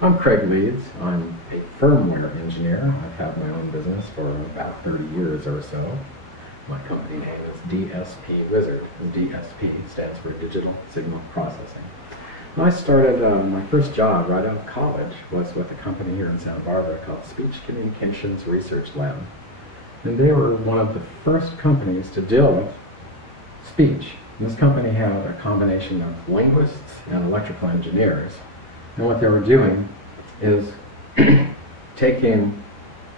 I'm Craig Leeds. I'm a firmware engineer. I've had my own business for about 30 years or so. My company name is DSP Wizard. DSP stands for Digital Signal Processing. And I started, my first job right out of college was with a company here in Santa Barbara called Speech Communications Research Lab. And they were one of the first companies to deal with speech. And this company had a combination of linguists and electrical engineers. And what they were doing is taking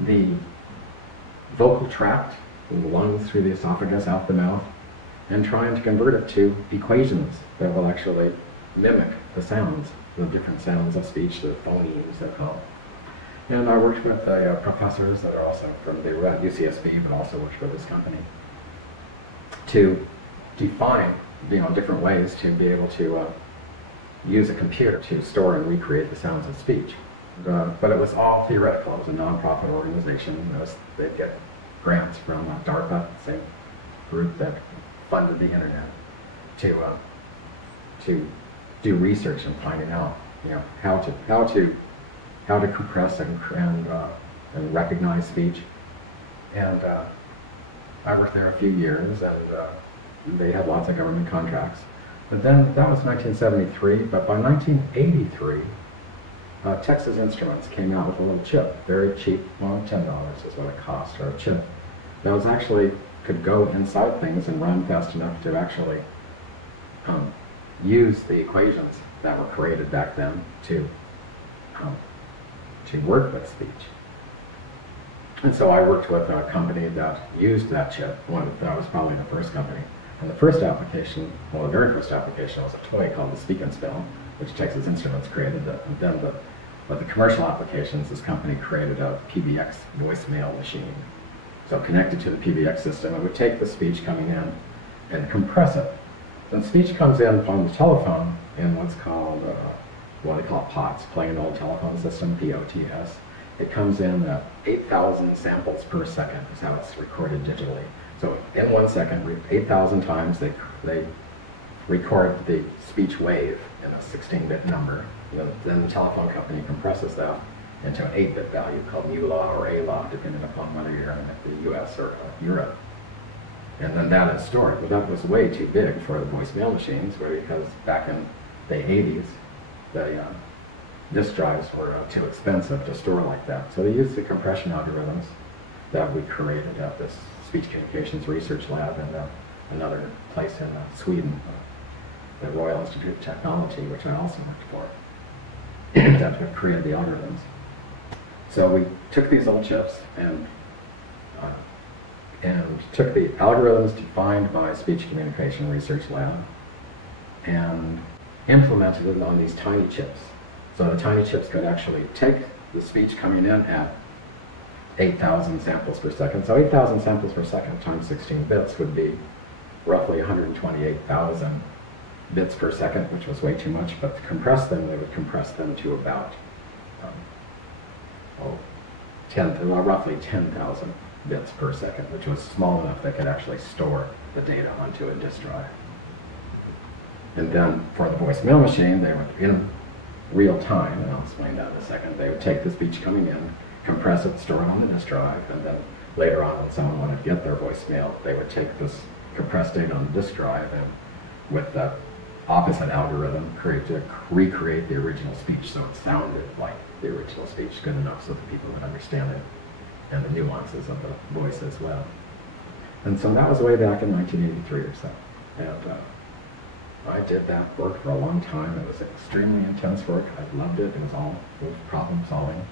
the vocal tract from the lungs through the esophagus out the mouth and trying to convert it to equations that will actually mimic the sounds, the different sounds of speech, the phonemes they're called. And I worked with professors that are also they were at UCSB, but also worked with this company to define, different ways to be able to use a computer to store and recreate the sounds of speech. But it was all theoretical. It was a non-profit organization. They'd get grants from DARPA, the same group that funded the internet, to do research and finding out, how to compress and recognize speech. And I worked there a few years, and they had lots of government contracts. But then, that was 1973, but by 1983, Texas Instruments came out with a little chip, very cheap, $10 is what it cost for a chip. That was actually, could go inside things and run fast enough to actually use the equations that were created back then to work with speech. And so I worked with a company that used that chip. That was probably the first company. And the first application, the very first application was a toy called the Speak and Spell, which Texas Instruments created. But the commercial applications, this company created a PBX voicemail machine. So connected to the PBX system, it would take the speech coming in and compress it. When speech comes in from the telephone in what's called, what they call POTS, plain old telephone system, POTS, it comes in at 8,000 samples per second is how it's recorded digitally. So in 1 second, 8,000 times they record the speech wave in a 16-bit number. Then the telephone company compresses that into an 8-bit value called mu-law or A-law, depending upon whether you're in the US or Europe. And then that is stored. But that was way too big for the voicemail machines, because back in the 80s, the disk drives were too expensive to store like that. So they used the compression algorithms that we created at this Speech Communications Research Lab in another place in Sweden, the Royal Institute of Technology, which I also worked for, that created the algorithms. So we took these old chips and took the algorithms defined by Speech Communication Research Lab and implemented them on these tiny chips. So the tiny chips could actually take the speech coming in at 8,000 samples per second. So 8,000 samples per second times 16 bits would be roughly 128,000 bits per second, which was way too much. But to compress them, they would compress them to about roughly 10,000 bits per second, which was small enough they could actually store the data onto a disk drive. And then for the voicemail machine, they would, in real time, and I'll explain that in a second, they would take the speech coming in, compress it, store it on the disk drive, and then later on when someone wanted to get their voicemail, they would take this compressed data on the disk drive and with the opposite algorithm recreate the original speech so it sounded like the original speech good enough so that people would understand it and the nuances of the voice as well. And so that was way back in 1983 or so. And I did that work for a long time. It was extremely intense work. I loved it. It was problem solving.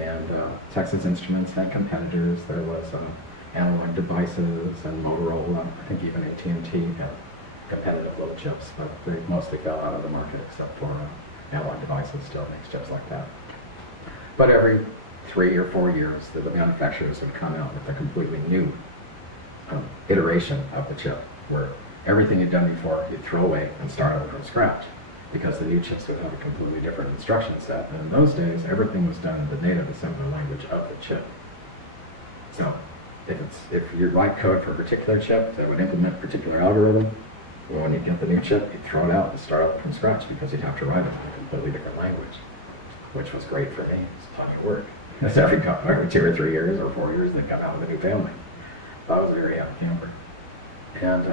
And Texas Instruments had competitors. There was Analog Devices and Motorola. I think even AT&T had competitive little chips, but they mostly fell out of the market except for Analog Devices still makes chips like that. But every 3 or 4 years, the manufacturers would come out with a completely new iteration of the chip, where everything you'd done before you'd throw away and start over from scratch, because the new chips would have a completely different instruction set. And in those days, everything was done in the native assembly language of the chip. So if you write code for a particular chip that would implement a particular algorithm, well, when you get the new chip, you'd throw it out and start over from scratch because you'd have to write it in a completely different language. which was great for me. It's plenty of work. Because every 2 or 3 years or 4 years, they'd come out with a new family. So I was a very happy camper. And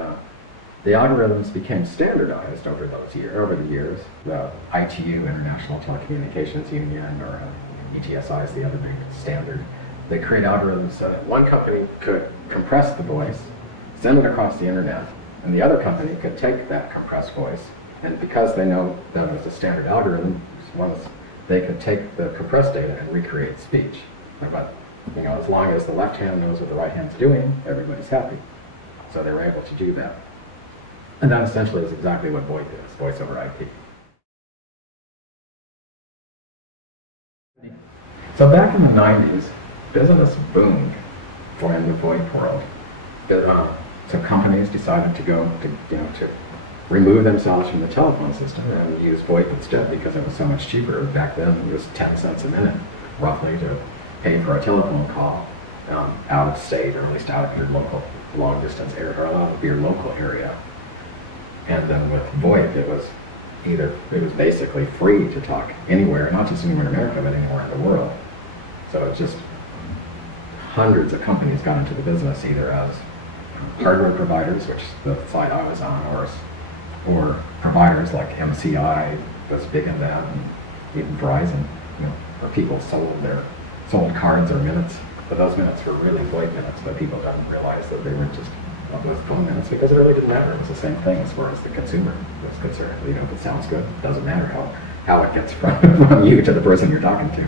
the algorithms became standardized over the years. The ITU, International Telecommunications Union, or ETSI is the other big standard. They create algorithms so that one company could compress the voice, send it across the internet, and the other company could take that compressed voice. And because they know that it's a standard algorithm, they could take the compressed data and recreate speech. But as long as the left hand knows what the right hand's doing, everybody's happy. So they were able to do that. And that essentially is exactly what VoIP is, voice over IP. So back in the 90s, business boomed in the VoIP world. So companies decided to remove themselves from the telephone system and use VoIP instead because it was so much cheaper. Back then, it was 10 cents a minute, roughly, to pay for a telephone call out of state, or at least out of your local long distance area, or out of your local area. And then with VoIP, it was basically free to talk anywhere, not just anywhere in America, but anywhere in the world. So it's just hundreds of companies got into the business, either as hardware providers, which the site I was on, or providers like MCI was big in that, and even Verizon, where people sold cards or minutes. But those minutes were really VoIP minutes, but people didn't realize that they were just phone minutes because it really didn't matter. It was the same thing as far as the consumer was concerned. If it sounds good, it doesn't matter how it gets from you to the person you're talking to.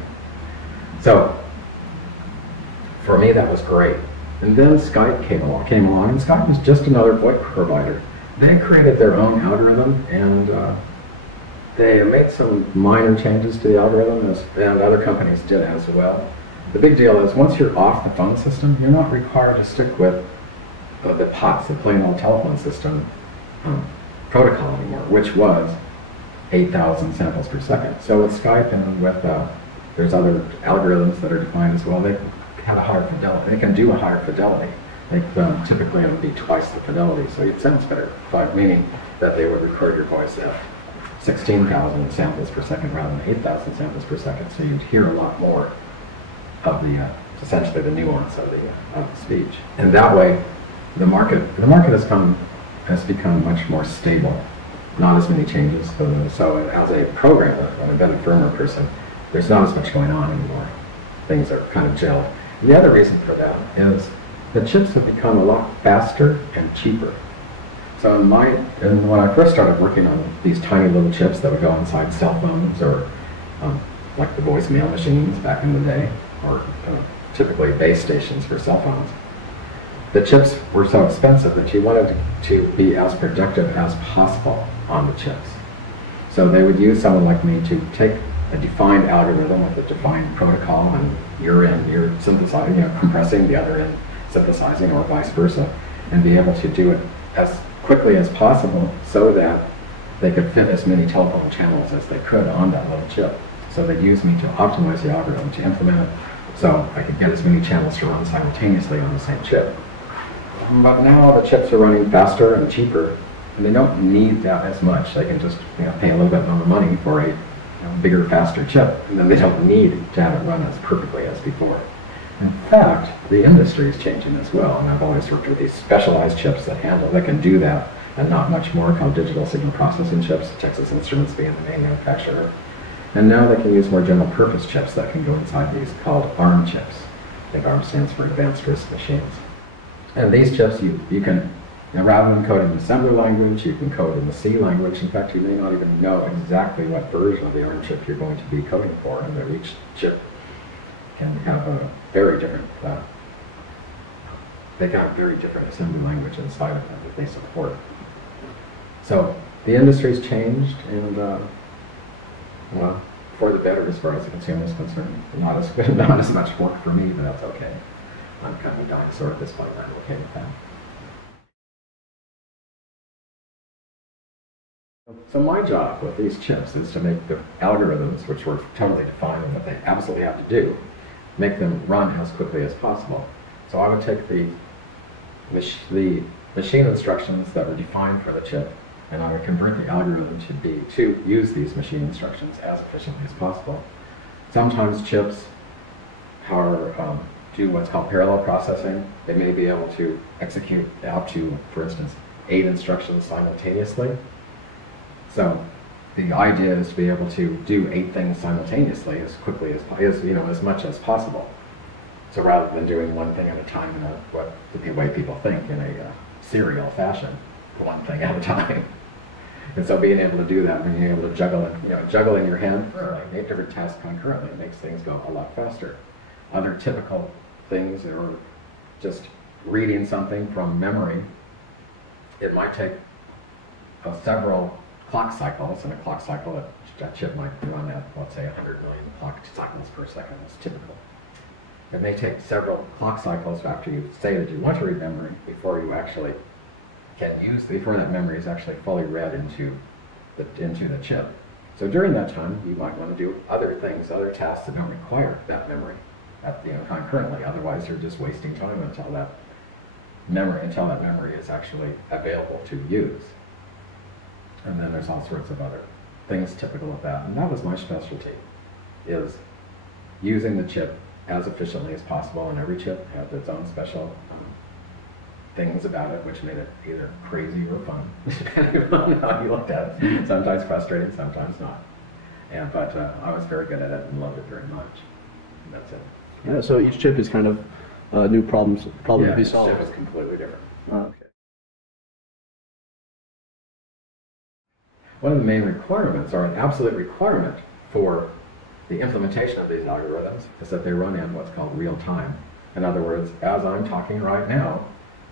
So for me, that was great. And then Skype came along, and Skype was just another VoIP provider. They created their own algorithm, and they made some minor changes to the algorithm, and other companies did as well. The big deal is once you're off the phone system, you're not required to stick with the POTS, the plain old telephone system protocol anymore, which was 8,000 samples per second. So with Skype and with there's other algorithms that are defined as well, they have a higher fidelity. They can do a higher fidelity. Typically it would be twice the fidelity, so it sounds better, meaning that they would record your voice at 16,000 samples per second rather than 8,000 samples per second, so you'd hear a lot more of essentially the nuance of the speech. And that way, the market has become much more stable. Not as many changes. So as a programmer, an embedded firmware person, there's not as much going on anymore. Things are kind of gelled. And the other reason for that is the chips have become a lot faster and cheaper. So when I first started working on these tiny little chips that would go inside cell phones, or like the voicemail machines back in the day, or typically base stations for cell phones, the chips were so expensive that you wanted to be as productive as possible on the chips. So they would use someone like me to take a defined algorithm with a defined protocol, and you're synthesizing, compressing, the other end synthesizing, or vice versa, and be able to do it as quickly as possible so that they could fit as many telephone channels as they could on that little chip. So they'd use me to optimize the algorithm, to implement it, so I could get as many channels to run simultaneously on the same chip. But now the chips are running faster and cheaper, and they don't need that as much. They can just pay a little bit more money for a bigger, faster chip, and then they don't need to have it run as perfectly as before. In fact, the industry is changing as well, and I've always worked with these specialized chips that can do that, and not much more, called digital signal processing chips, Texas Instruments being the main manufacturer. And now they can use more general purpose chips that can go inside these, called ARM chips. I think ARM stands for Advanced RISC Machines. And these chips, you can, rather than code in assembly language, you can code in the C language. In fact, you may not even know exactly what version of the ARM chip you're going to be coding for, and each chip can have a very different, they can have very different assembly language inside of them that they support. So the industry's changed, and well, for the better as far as the consumer is concerned. Not as much work for me, but that's okay. I'm kind of a dinosaur at this point, and I'm okay with that. So my job with these chips is to make the algorithms, which were totally defined and what they absolutely have to do, make them run as quickly as possible. So I would take the machine instructions that were defined for the chip, and I would convert the algorithm to use these machine instructions as efficiently as possible. Sometimes chips do what's called parallel processing. They may be able to execute up to, for instance, 8 instructions simultaneously. So the idea is to be able to do 8 things simultaneously as quickly as much as possible. So rather than doing one thing at a time in the way people think in a serial fashion, one thing at a time. And so being able to do that, being able to juggle in your hand, like 8 different tasks concurrently, makes things go a lot faster. Other typical things are just reading something from memory. It might take several clock cycles, and a clock cycle, that chip might run at, let's say, 100 million clock cycles per second. That's typical. It may take several clock cycles after you say that you want to read memory before you actually before that memory is actually fully read into the chip. So during that time, you might want to do other things, other tasks that don't require that memory concurrently. Otherwise, you're just wasting time until that memory is actually available to use. And then there's all sorts of other things typical of that. And that was my specialty, is using the chip as efficiently as possible. And every chip has its own special things about it, which made it either crazy or fun, depending on how you looked at it. Sometimes frustrating, sometimes not. But I was very good at it and loved it very much. And that's it. Yeah, so each chip is kind of a new problem to be solved. Each chip is completely different. Oh, okay. One of the main requirements, or an absolute requirement for the implementation of these algorithms, is that they run in what's called real time. In other words, as I'm talking right now,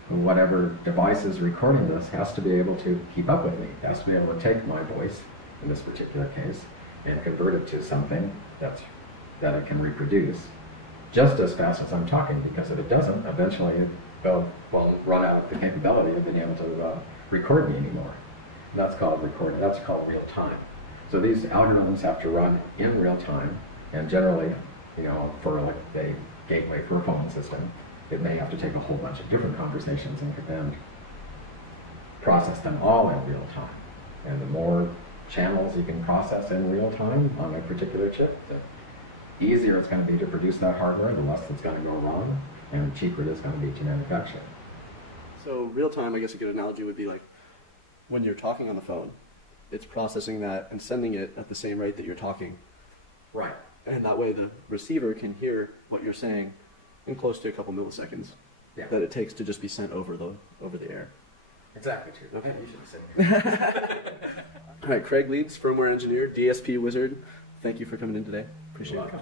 whatever device is recording this has to be able to keep up with me. It has to be able to take my voice, in this particular case, and convert it to something that it can reproduce just as fast as I'm talking, because if it doesn't, eventually it will run out of the capability of being able to record me anymore. And that's called recording. That's called real time. So these algorithms have to run in real time, and generally, for like a gateway for a phone system, it may have to take a whole bunch of different conversations and process them all in real time. And the more channels you can process in real time on a particular chip, the easier it's going to be to produce that hardware, the less it's going to go wrong, and the cheaper it is going to be to manufacture. So real time, I guess a good analogy would be like when you're talking on the phone, it's processing that and sending it at the same rate that you're talking. Right. And that way the receiver can hear what you're saying in close to a couple milliseconds that it takes to just be sent over the air. Exactly true. Okay. You should be sitting here. All right, Craig Leeds, firmware engineer, DSP wizard. Thank you for coming in today. Appreciate it.